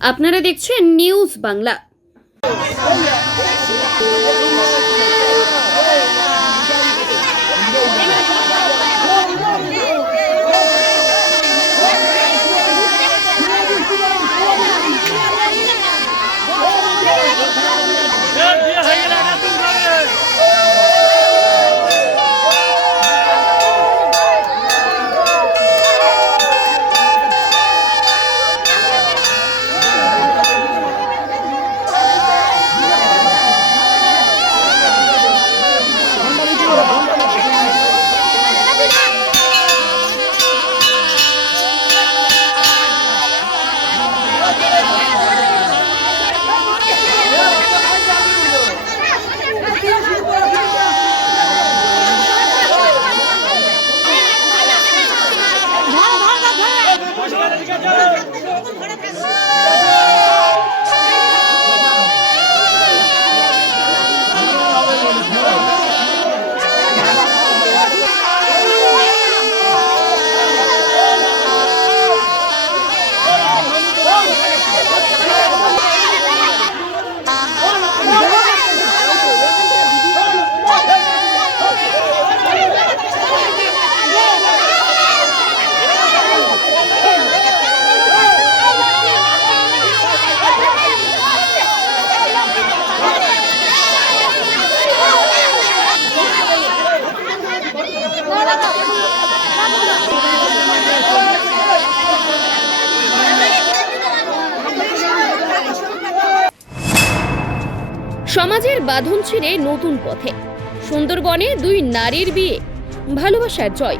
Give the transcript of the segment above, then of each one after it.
আপনারা দেখছেন নিউজ বাংলা। সমাজের বাঁধন ছিঁড়ে নতুন পথে। সুন্দরবনে দুই নারীর বিয়ে। ভালোবাসার জয়।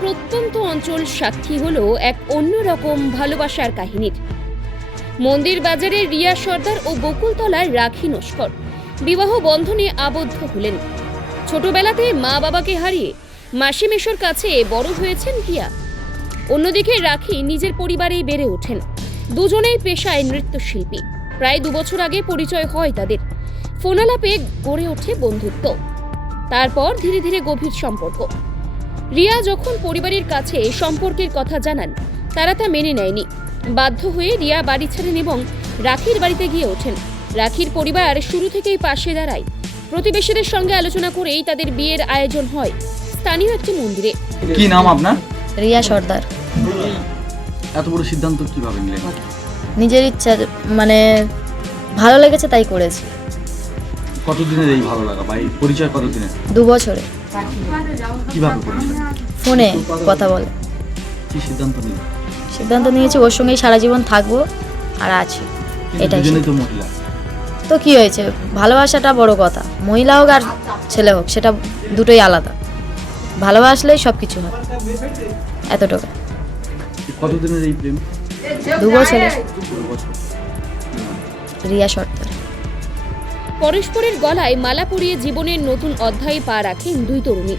সুন্দরবনের প্রত্যন্ত অঞ্চল সাক্ষী হলো এক অন্যরকম ভালোবাসার কাহিনীর। মন্দির বাজারে রিয়া সর্দার ও বকুলতলার রাখি নস্কর। বিবাহ বন্ধনে আবদ্ধ হলেন। ছোটবেলাতে মা বাবাকে হারিয়ে মাসি মেশোর কাছে বড় হয়েছেন রিয়া। অন্যদিকে রাখি নিজের পরিবারেই বেড়ে ওঠেন। দুজনেই পেশায় নৃত্যশিল্পী। প্রায় দুবছর আগে পরিচয় হয় তাদের। ফোনালাপে গড়ে ওঠে বন্ধুত্ব। তারপর ধীরে ধীরে গভীর সম্পর্ক। রিয়া যখন পরিবারের কাছে সম্পর্কের কথা জানান তারা তা মেনে নেয়নি। বাধ্য হয়ে রিয়া বাড়ি ছাড়েন এবং রাখির বাড়িতে গিয়ে ওঠেন। রাখির পরিবার শুরু থেকেই পাশে দাঁড়ায়। প্রতিবেশীদের সঙ্গে আলোচনা করেই তাদের বিয়ের আয়োজন হয়। স্থানীয় একটি মন্দিরে। কি নাম আপনার? রিয়া সর্দার। এত বড় সিদ্ধান্ত কীভাবে নিলেন? নিজের ইচ্ছা মানে ভালো লেগেছে তাই করেছি। কতদিনের এই ভালো লাগা? এই পরিচয় কতদিনের? দু বছরে কীভাবে? ফোনে কথা বলে। কি সিদ্ধান্ত সিদ্ধান্ত নিয়েছি ওর সঙ্গেই সারা জীবন থাকব আর আছি। এটাই। তো মহিলা। তো কি হয়েছে? ভালোবাসাটা বড় কথা। মহিলা হোক আর ছেলে হোক সেটা দুটোই আলাদা। ভালোবাসলেই সব কিছু হয়। এতটুকু। কতদিনের এই প্রেম? দু বছরে দু বছর। রিয়া সর্দার। পরস্পরের গলায় মালা পরিয়ে জীবনের নতুন অধ্যায়ে পা রাখেন দুই তরুণী।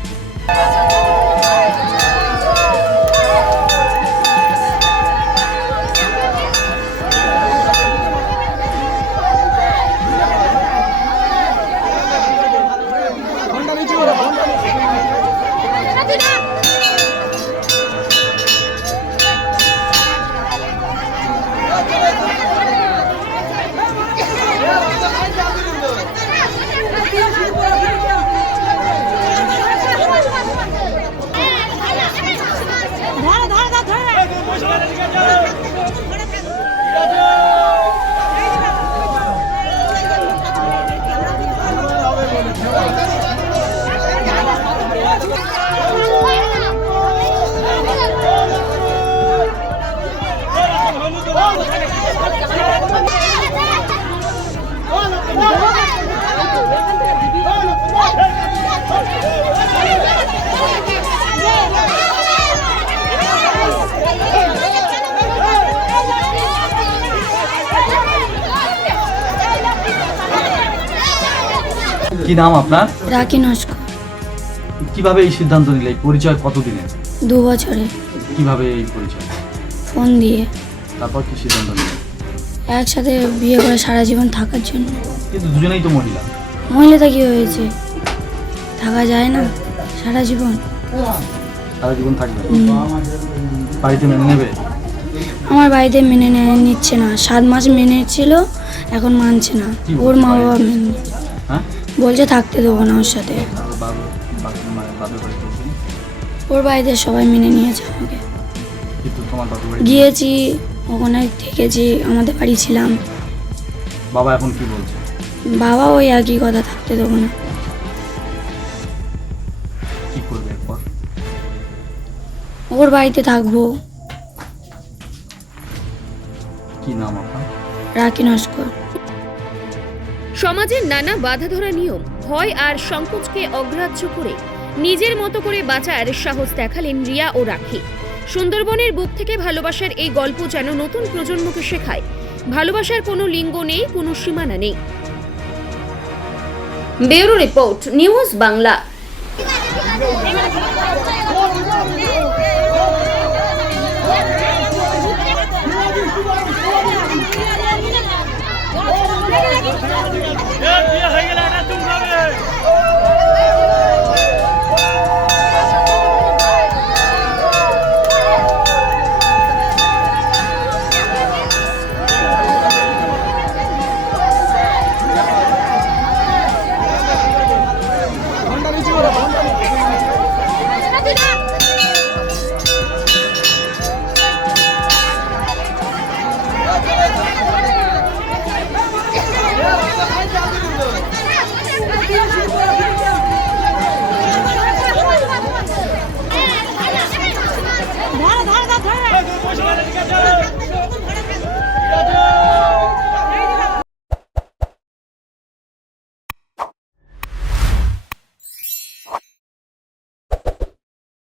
কি নাম আপনার? রাখি নস্কর কীভাবে এই সিদ্ধান্ত নিলে? এই পরিচয় কতদিনের দু বছরে। কীভাবে এই পরিচয়? ফোন দিয়ে। তারপর কি সিদ্ধান্ত নিলে? একসাথে বিয়ে করে সারা জীবন থাকার জন্য। কিন্তু দুজনেই তো মহিলা। মহিলাটা কি হয়েছে? থাকা যায় না সারা জীবন। সারা জীবন থাকবে? বাড়িতে মেনে নেবে? আমার বাড়িতে মেনে নেয় নিচ্ছে না। সাত মাস মেনে ছিল এখন মানছে না। ওর মা বাবা মেনে হ্যাঁ? বলছে থাকতে দেবো না ওর সাথে। ওর বাড়িতে সবাই মেনে নিয়েছে আমাকে। গিয়েছি ওখানে থেকেছি আমাদের বাড়ি ছিলাম। বাবা এখন কি বলছে? বাবা ওই একই কথা থাকতে দেবো না। ওর বাড়িতে থাকব। কি নাম আপনার? রাখি নস্কর। সমাজের নানা বাধা ধরা নিয়ম, ভয় আর সংকোচকে অগ্রাহ্য করে নিজের মতো করে বাঁচার সাহস দেখালেন রিয়া ও রাখি। সুন্দরবনের বুক থেকে ভালোবাসার এই গল্প যেন নতুন প্রজন্মকে শেখায়। ভালোবাসার কোনো লিঙ্গ নেই, কোনো সীমানা নেই। Bureau report, news Bangla.